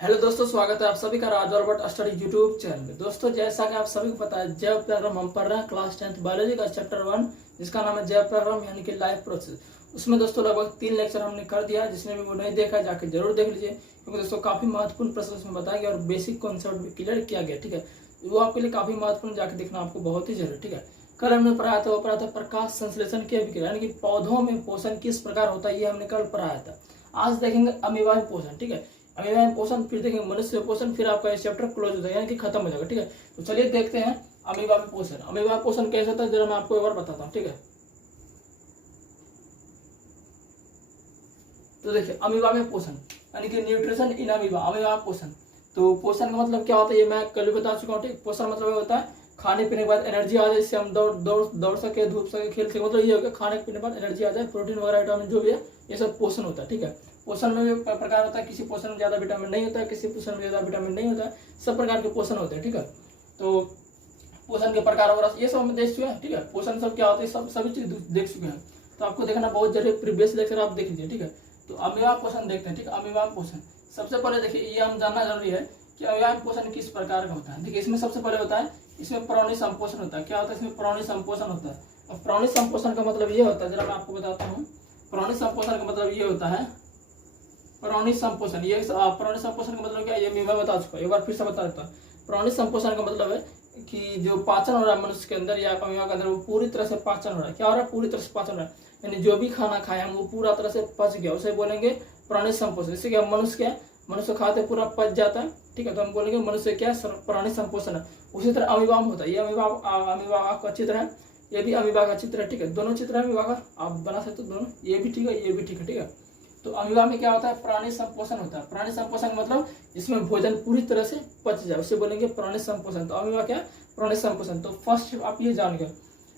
Hello दोस्तों, स्वागत है आप सभी का राज और स्टडी यूट्यूब चैनल में। दोस्तों, जैसा कि आप सभी को पता है, जैव प्राइमर हम पढ़ रहे हैं क्लास 10th बायोलॉजी का चैप्टर 1, जिसका नाम है जैव प्राइमर यानी कि लाइफ प्रोसेस। उसमें दोस्तों लगभग 3 लेक्चर हमने कर दिया है। जिसने भी वो नहीं देखा जाके जरूर देख लीजिए, क्योंकि दोस्तों काफी महत्वपूर्ण प्रश्न उसमें बताया गया और बेसिक कॉन्सेप्ट भी क्लियर किया गया। ठीक है, वो आपके लिए काफी महत्वपूर्ण, जाके देखना आपको बहुत ही जरूरी। ठीक है, कल हमने पढ़ाया था, वो पढ़ा था प्रकाश संश्लेषण की अभिक्रिया, यानी कि पौधों में पोषण किस प्रकार होता है, ये हमने कल पढ़ाया था। आज देखेंगे अमीबा में पोषण। ठीक है, अमीबा में पोषण, फिर देखेंगे मनुष्य पोषण, फिर आपका ये चैप्टर क्लोज हो जाएगा, यानी कि खत्म हो जाएगा। ठीक है, तो चलिए देखते हैं अमीबा में पोषण। अमीबा में पोषण कैसे होता है जरा मैं आपको एक बार बताता हूँ। ठीक है, तो देखिए अमीबा में पोषण यानी कि न्यूट्रिशन इन अमीबा, अमीबा में पोषण। तो पोषण का मतलब क्या होता है ये मैं कल भी बता चुका हूँ। ठीक, पोषण मतलब ये होता है खाने पीने के बाद एनर्जी आ जाए, इससे हम दौड़ सके, धूप सके, खेल सके, मतलब ये हो गया खाने पीने के बाद एनर्जी आ जाए, प्रोटीन वगैरह विटामिन जो भी है ये सब पोषण होता है। ठीक है, पोषण में भी प्रकार होता है, किसी पोषण में ज्यादा विटामिन नहीं होता है, किसी पोषण में ज्यादा विटामिन नहीं होता है, सब प्रकार के पोषण होते हैं। ठीक है, तो पोषण के प्रकार वगैरह ये सब हम देख चुके हैं। ठीक है, पोषण सब क्या होता है सब सभी चीज देख चुके हैं, तो आपको देखना बहुत जरूरी। प्रीवियस लेक्चर आप देख लीजिए। ठीक है, तो अमीबा पोषण देखते हैं। ठीक है, अमीबा पोषण सबसे पहले देखिए ये हम जानना जरूरी है कि अमीबा पोषण किस प्रकार का होता है। देखिए इसमें सबसे पहले होता है, इसमें प्राणी संपोषण होता है। क्या होता है इसमें? प्राणी संपोषण होता है। और प्राणी संपोषण का मतलब ये होता है, जरा मैं आपको बताता हूँ। प्राणी संपोषण का मतलब ये होता है, प्राणी संपोषण, ये प्राणी संपोषण का मतलब क्या है ये मैं बता चुका हूं, एक बार फिर से बता देता हूँ। प्राणी संपोषण का मतलब है कि जो पाचन हो रहा है मनुष्य के अंदर या अमीबा के अंदर, वो पूरी तरह से पाचन हो रहा है। क्या हो रहा है? पूरी तरह से पाचन हो रहा है, यानी जो भी खाना खाए हम वो पूरा तरह से पच गया, उसे बोलेंगे प्राणी संपोषण। जैसे कि हम मनुष्य क्या है, मनुष्य खाते पूरा पच जाता है। ठीक है, तो हम बोलेंगे मनुष्य क्या प्राणी संपोषण है। उसी तरह अमीबा में होता है। ये अमीबा का चित्र है, ये भी अमीबा का चित्र है। ठीक है, दोनों चित्र है अमीबा का, आप बना सकते हो दोनों, ये भी ठीक है, ये भी ठीक है। ठीक है, तो अमीबा में क्या होता है? प्राणी संपोषण होता है। प्राणी संपोषण मतलब इसमें भोजन पूरी तरह से पच जाए, उसे बोलेंगे प्राणी संपोषण। तो अमीबा क्या? प्राणी संपोषण। तो फर्स्ट आप ये जान गए।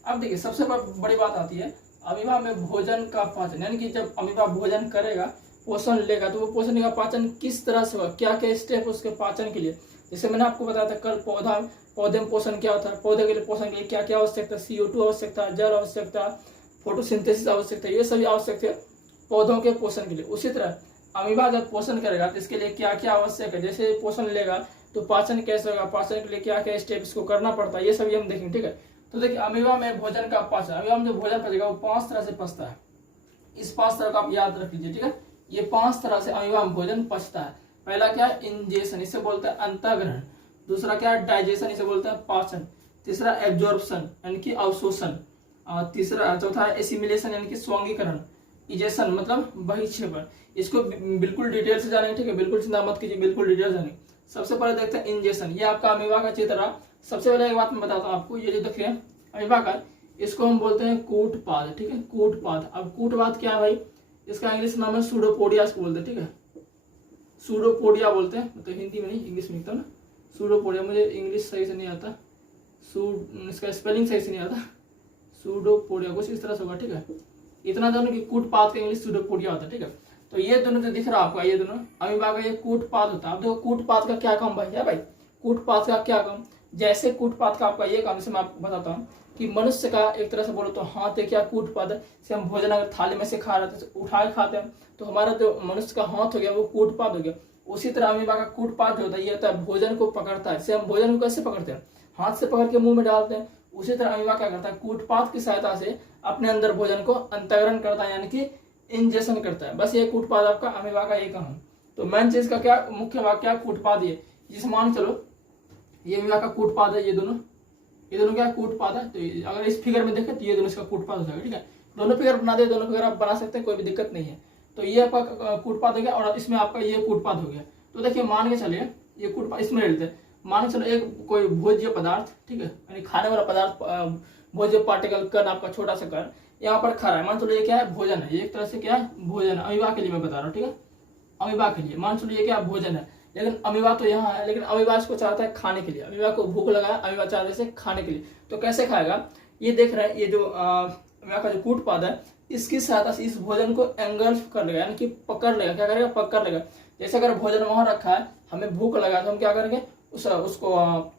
अब देखिए सबसे बड़ी बात आती है अमीबा में भोजन का पाचन, यानी कि जब अमीबा भोजन करेगा, पोषण लेगा, तो वो पोषण का पाचन किस तरह से होगा, क्या क्या स्टेप उसके पाचन के लिए। जैसे मैंने आपको बताया था कल, पौधे में पोषण क्या होता है, पौधे के लिए पोषण के लिए क्या क्या आवश्यकता है, CO2 आवश्यकता, जल आवश्यकता, फोटोसिंथेसिस आवश्यकता, ये सभी आवश्यक है पौधों के पोषण के लिए। उसी तरह अमीबा जब पोषण करेगा तो इसके लिए क्या क्या आवश्यक है, जैसे पोषण लेगा तो पाचन कैसे होगा, पाचन के लिए क्या क्या स्टेप इसको करना पड़ता है, ये सभी हम देखेंगे। ठीक है, तो देखिए अमीबा में भोजन का पाचन, अमीबा में जो भोजन पचेगा वो 5 तरह से पचता है। इस 5 तरह का आप याद रख लीजिए। ठीक है, ये 5 तरह से अमीबा में भोजन पचता है। पहला क्या है? इंजेशन, इसे बोलते हैं अंतःग्रहण। दूसरा क्या है? डाइजेशन, इसे बोलते हैं पाचन। तीसरा एब्जॉर्प्शन यानी कि अवशोषण। तीसरा चौथा है एसिमिलेशन यानी कि स्वांगीकरण। इजेशन मतलब बहिक्षेपण। इसको बिल्कुल डिटेल से जानेंगे। ठीक है, बिल्कुल चिंता मत कीजिए, बिल्कुल डिटेल जानेंगे। सबसे पहले देखते हैं इंजेशन। ये आपका अमीबा का चित्र रहा। सबसे पहले एक बात मैं बताता हूँ आपको, ये जो देखिए अमीबा का, इसको हम बोलते हैं कूटपाद। ठीक है, कूटपाद। अब कूटपाद क्या है भाई? इसका इंग्लिश नाम है सूडोपोडिया, इसको बोलते हैं। ठीक है, सूडोपोडिया बोलते हैं, मतलब हिंदी में नहीं, इंग्लिश में लिखता हूँ ना, सूडोपोडिया। मुझे इंग्लिश सही से नहीं आता, इसका स्पेलिंग सही से नहीं आता, सूडोपोडिया कुछ इस तरह से होगा। ठीक है, इतना जानो कि कूटपाद का इंग्लिश सूडोपोडिया होता है। ठीक है, तो ये दोनों जो दिख रहा है आपको, ये दोनों अमीबा का ये कूटपाद होता है। अब देखो कूटपाद का क्या काम भाई है भाई, कूटपाद का क्या काम? जैसे कूटपाद का आपका ये काम, जैसे मैं आपको बताता हूँ कि मनुष्य का एक तरह से बोलो तो हाथ है क्या कूटपाद है। से हम भोजन अगर थाली में से खा रहे थे, उठा के खाते हैं, तो हमारा जो मनुष्य का हाथ हो गया वो कूटपाद हो गया। उसी तरह अमीबा का कूटपाद जो होता है ये होता है भोजन को पकड़ता है। से हम भोजन को कैसे पकड़ते हैं? हाथ से पकड़ के मुंह में डालते हैं। उसी तरह अमीबा क्या करता है? कूटपाद की सहायता से अपने अंदर भोजन को अंतःग्रहण करता है, यानी कि इंजेक्शन करता है। बस ये कूटपाद आपका अमीबा का ये काम है। तो मेन चीज का क्या मुख्य भाग क्या? कूटपाद। ये जिसे मान चलो ये अमीबा का कूटपाद है, ये दोनों क्या कूटपाद है। तो अगर इस फिगर में देखें तो ये दोनों इसका कूटपाद हो जाएगा। ठीक है, दोनों फिगर बना दे, दोनों फिगर आप बना सकते हैं, कोई भी दिक्कत नहीं है। तो ये आपका कूटपाद हो गया और इसमें आपका ये कूटपाद हो गया। तो देखिए मान के चलिए ये कूटपाद इसमें लेते हैं। मान के चलो एक कोई भोज्य पदार्थ, ठीक है, यानी खाने वाला पदार्थ, भोज्य पार्टिकल कण, आपका छोटा सा कण यहाँ पर खा रहा है। मान चलो ये क्या है? भोजन है। ये एक तरह से क्या है? भोजन है। अमीबा के लिए मैं बता रहा हूँ। ठीक है, अमीबा के लिए मान चलो ये क्या? भोजन है। लेकिन अमीबा तो यहाँ है, लेकिन अमीबा इसको चाहता है खाने के लिए। अमीबा को भूख लगा है, अमीबा चाहता है इसे खाने के लिए। तो कैसे खाएगा? ये देख रहे हैं, ये जो अमीबा का जो कूटपाद है, इसकी सहायता से इस भोजन को एंगल्फ कर लेगा, यानी कि पकड़ लेगा। क्या करेगा? पकड़ लेगा। जैसे अगर भोजन वहां रखा है, हमें भूख लगा, तो हम क्या करेंगे? उसको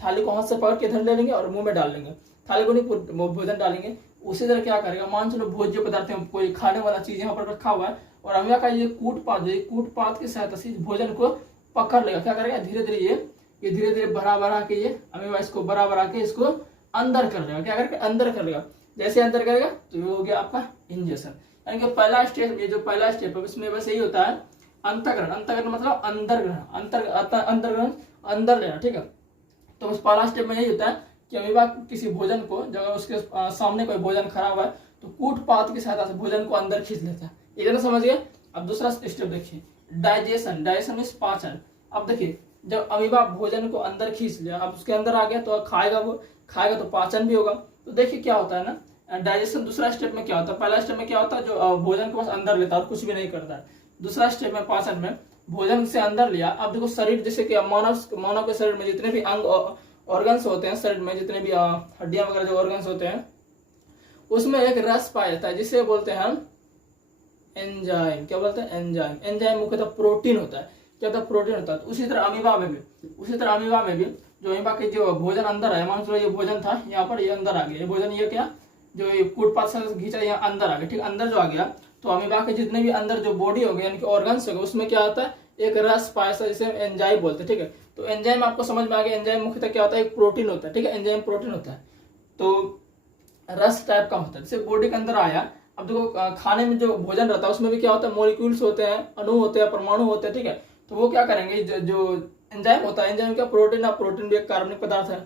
थाली को हाथ से पकड़ के इधर ले लेंगे और मुंह में डाल लेंगे। थाली को नहीं, भोजन डालेंगे। उसी तरह क्या करेगा? मान चलो भोज्य पदार्थ कोई खाने वाला चीज यहाँ पर रखा हुआ है और अमीबा का ये कूटपाद की सहायता से इस भोजन को पकड़ लेगा, क्या करेगा धीरे धीरे ये धीरे धीरे भरा भरा के ये अमीबा इसको भरा भरा के इसको अंदर कर लेगा, क्या करेगा अंदर कर लेगा। जैसे अंदर करेगा तो ये हो गया आपका इंजेक्शन। यानी कि पहला स्टेप, ये जो पहला स्टेप है इसमें बस यही होता है अंतःग्रहण। अंतःग्रहण मतलब अंदर ग्रहण, अंतर्ग्रहण अंदर लेना, ठीक है। तो बस पहला स्टेप में यही होता है कि अमीबा किसी भोजन को, जब उसके सामने कोई भोजन खराब है तो कूट पात की सहायता से भोजन को अंदर खींच लेता है। इतना समझ गए। अब दूसरा स्टेप देखिए डाइजेशन। डाइजेशन मीन्स पाचन। अब देखिए जब अमीबा भोजन को अंदर खींच लिया, अब उसके अंदर आ गया तो खाएगा, वो खाएगा तो पाचन भी होगा। तो देखिए क्या होता है ना डाइजेशन। दूसरा स्टेप में क्या होता है, पहला स्टेप में क्या होता है जो भोजन को बस अंदर लेता है और कुछ भी नहीं करता है। दूसरा स्टेप में पाचन में भोजन से अंदर लिया। अब देखो शरीर, जैसे कि मानव के शरीर में जितने भी अंग ऑर्गन्स होते हैं, शरीर में जितने भी हड्डियां वगैरह जो ऑर्गन्स होते हैं, उसमें एक रस पाया जाता है जिसे बोलते हैं हम एंजाइम। क्या बोलते हैं एंजाइम। एंजाइम मुख्यतः प्रोटीन होता है। क्या होता है प्रोटीन होता है। तो उसी तरह अमीबा में भी जो अमीबा के जो भोजन अंदर है, मान लो ये भोजन था यहाँ पर, ये अंदर आ गया, ये भोजन ये क्या जो ये कूटपात से घींचा यहाँ अंदर आ गया, ठीक। अंदर जो आ गया तो अमीबा के जितने भी अंदर जो बॉडी हो गए यानी कि ऑर्गन्स हो गए, उसमें क्या होता है एक रस पाया जाता है जिसे एंजाइम बोलते हैं, ठीक है। तो एंजाइम आपको समझ में आ गया। एंजाइम मुख्यतः क्या होता है एक प्रोटीन होता है, ठीक है। एंजाइम प्रोटीन होता है तो रस टाइप का होता है, जैसे बॉडी के अंदर आया। अब देखो खाने में जो भोजन रहता है उसमें भी क्या होता है मॉलिक्यूल्स होते हैं, अणु होते हैं, परमाणु होते हैं, ठीक है। तो वो क्या करेंगे जो एंजाइम होता है, एंजाइम क्या प्रोटीन है, प्रोटीन भी एक कार्बनिक पदार्थ है।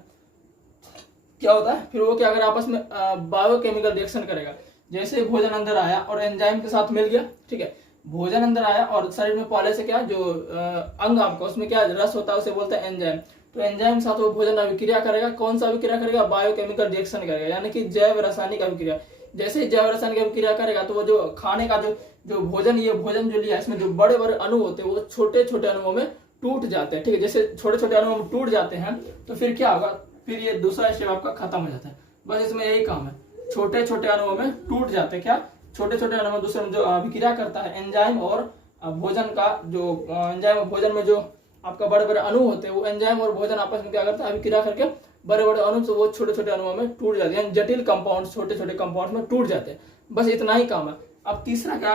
क्या होता है फिर वो क्या अगर आपस में बायोकेमिकल रिएक्शन करेगा। जैसे भोजन अंदर आया और एंजाइम के साथ मिल गया, ठीक है। भोजन अंदर आया और शरीर में पहले से क्या जो अंग आपका उसमें क्या रस होता है उसे बोलते हैं एंजाइम। तो एंजाइम के साथ वो भोजन अभिक्रिया करेगा। कौन सा अभिक्रिया करेगा बायोकेमिकल रिएक्शन करेगा, यानी कि जैव रासायनिक अभिक्रिया। जैसे ही जैव रासायनिक अभिक्रिया करेगा तो वो जो खाने का जो भोजन, ये भोजन जो लिया इसमें जो बड़े बड़े अणु होते हैं वो छोटे छोटे अणुओं में टूट जाते हैं, ठीक है। जैसे छोटे छोटे अणुओं में टूट जाते हैं तो फिर क्या होगा, फिर ये दूसरा स्टेप आपका खत्म हो जाता है। बस इसमें यही काम है, छोटे छोटे अणुओं में टूट जाते हैं। क्या छोटे छोटे अणुओं में दूसरे में जो अभिक्रिया करता है एंजाइम और भोजन का, जो एंजाइम और भोजन में जो आपका बड़े बड़े अणु होते हैं, वो एंजाइम और भोजन आपस में क्या करता है अभिक्रिया करके बड़े बड़े अणु से वो छोटे छोटे अणुओं में टूट जाते हैं, जटिल कंपाउंड छोटे छोटे कंपाउंड में टूट जाते हैं। बस इतना ही काम है। अब तीसरा क्या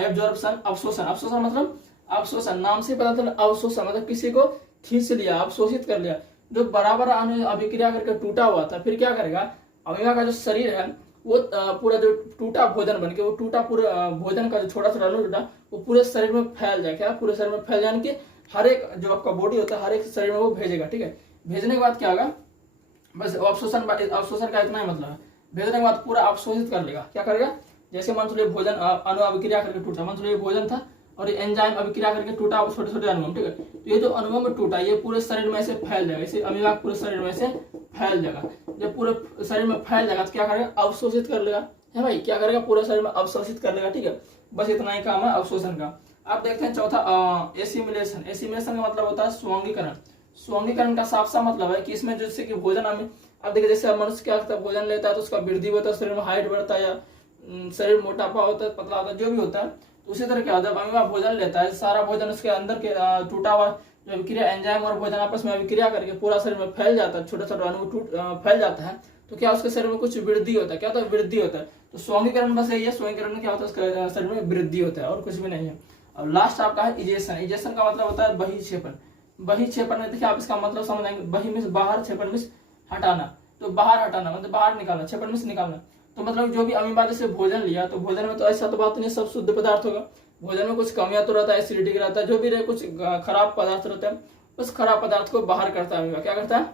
एब्जॉर्प्शन, अवशोषण। अवशोषण मतलब अवशोषण, नाम से पता चला अवशोषण मतलब किसी को खींच लिया, अवशोषित कर लिया। जो बराबर अणु अभिक्रिया करके टूटा हुआ था, फिर क्या करेगा अमीबा का जो शरीर है वो पूरा जो टूटा भोजन बन के वो टूटा पूरा भोजन का जो छोटा छोटा अणु टूटा वो पूरे शरीर में फैल जाए। क्या पूरे शरीर में फैल जाने के हर एक जो आपका बॉडी होता है हर एक शरीर में वो भेजेगा, ठीक है। भेजने के बाद क्या होगा, बस अवशोषण का इतना ही मतलब है। भेजने के बाद पूरा अवशोषित कर लेगा। क्या करेगा, जैसे मान लो भोजन अणु अभिक्रिया करके टूटा, मान लो ये भोजन था और ये एंजाइम अभिक्रिया करके टूटा छोटे छोटे अणुओं, ठीक है। तो ये जो अणुओं में टूटा ये पूरे शरीर में से फैल जाएगा, इसे अमीबा पूरे शरीर में से फैल जाएगा। जब पूरे शरीर में फैल जाएगा तो क्या करेगा अवशोषित कर लेगा, है भाई। क्या करेगा पूरे शरीर में अवशोषित कर लेगा, ठीक है। बस इतना ही काम है अवशोषण का। आप देखते हैं चौथा एसिमिलेशन। एसिमिलेशन का मतलब होता है स्वांगीकरण। स्वांगीकरण का साफ साफ मतलब है कि इसमें जैसे कि भोजन अब देखिए जैसे मनुष्य क्या करता है भोजन लेता है तो उसका वृद्धि होता है, शरीर में हाइट बढ़ता है या शरीर मोटापा होता है, पतला होता है, जो भी होता है। तो उसी तरह क्या होता है अमीबा भोजन लेता है, सारा भोजन उसके अंदर के टूटा हुआ जो अभिक्रिया एंजाइम और भोजन आपस में अभिक्रिया करके पूरा शरीर में फैल जाता है, छोटा छोटा अणु फैल जाता है। तो क्या उसके शरीर में कुछ वृद्धि होता है, क्या होता है वृद्धि होता है। तो स्वांगीकरण बस यही है, स्वांगीकरण में क्या होता है उसके शरीर में वृद्धि होता है और कुछ भी नहीं है। अब लास्ट आपका है इजेशन। इजेशन का मतलब होता है बहिक्षेपण। बहिक्षेपण में देखिए आप इसका मतलब समझ आएंगे। बहि मीन्स बाहर, क्षेपण मीन्स हटाना। तो बाहर हटाना मतलब बाहर निकालना, क्षेपण मीन्स निकालना। तो मतलब जो भी अमीबा जैसे भोजन लिया तो भोजन में तो ऐसा तो बात नहीं सब शुद्ध पदार्थ होगा, भोजन में कुछ कमियां तो रहता है, एसिडिटी रहता है, जो भी रहे कुछ खराब पदार्थ रहता है, उस खराब पदार्थ को बाहर करता है अमीबा। क्या करता है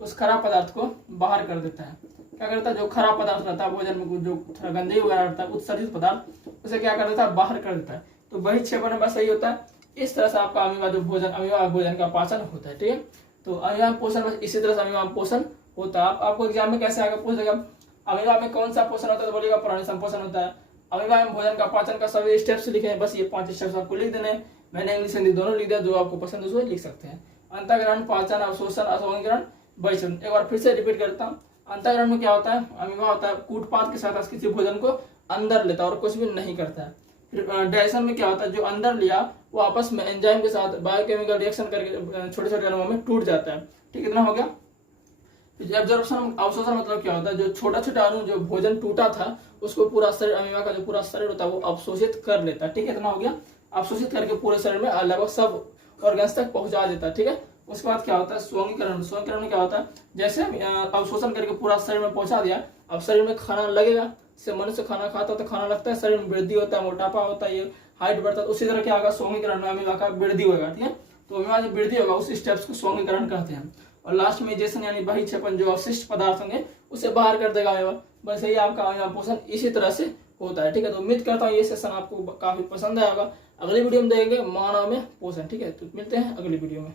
उस खराब पदार्थ को बाहर कर देता है। क्या करता है जो खराब पदार्थ रहता है भोजन में जो थोड़ा गंदगी वगैरह रहता है उत्सर्जित पदार्थ उसे क्या कर देता है बाहर कर देता है। तो बहिक्षेपण में बस सही होता है। इस तरह से आपका अमीबा जो भोजन अमीबा भोजन का पाचन होता है, ठीक है। तो अमीबा पोषण बस इसी तरह से अमीबा पोषण होता है। आपको एग्जाम में कैसे आगे पूछेगा अमीबा में कौन सा पोषण होता है तो बोलेगा प्राणी संपोषण होता है। अमीबा में भोजन का पाचन का सभी स्टेप्स लिखे हैं, बस ये 5 स्टेप्स आपको लिख देने। मैंने इंग्लिश हिंदी दोनों लिख दिया, जो आपको पसंद है उसको लिख सकते हैं। अंतःग्रहण, पाचन, अवशोषण, अस्वांगीकरण, बहिक्षेपण। एक बार फिर से रिपीट करता हूँ। अंतःग्रहण में क्या होता है अमीबा होता है कूटपात के साथ किसी भोजन को अंदर लेता है और कुछ भी नहीं करता है। फिर डाइजेशन में क्या होता है जो अंदर लिया वो आपस में एंजाइम के साथ बायोकेमिकल रिएक्शन करके छोटे छोटे अणुओं में टूट जाता है, ठीक इतना हो गया। एब्जॉर्प्शन अवशोषण मतलब क्या होता है जो छोटा छोटा अणु जो भोजन टूटा था उसको पूरा शरीर अमीबा का जो पूरा शरीर होता है वो अवशोषित कर लेता है, ठीक है इतना हो गया। अवशोषित करके पूरे शरीर में लगभग सब ऑर्गन्स तक पहुंचा देता है, ठीक है। उसके बाद क्या होता है स्वांगीकरण। स्वांगीकरण में क्या होता है, जैसे अवशोषण करके पूरा शरीर में पहुंचा दिया, अब शरीर में खाना लगेगा। जैसे मनुष्य खाना खाता है तो खाना लगता है, शरीर में वृद्धि होता है, मोटापा होता है, ये हाइट बढ़ता है। उसी तरह क्या होगा स्वांगीकरण में अमीबा का वृद्धि होगा, ठीक है। तो अमीबा जब वृद्धि होगा उस स्टेप्स को स्वांगीकरण कहते हैं। और लास्ट में जेसन यानी बहिक्षेपण, जो अवशिष्ट पदार्थ होंगे उसे बाहर कर देगा अमीबा। बस यही आपका अमीबा पोषण इसी तरह से होता है, ठीक है। तो उम्मीद करता हूँ ये सेशन आपको काफी पसंद आया होगा। अगली वीडियो में देखेंगे मानव में पोषण, ठीक है। तो मिलते हैं अगली वीडियो में।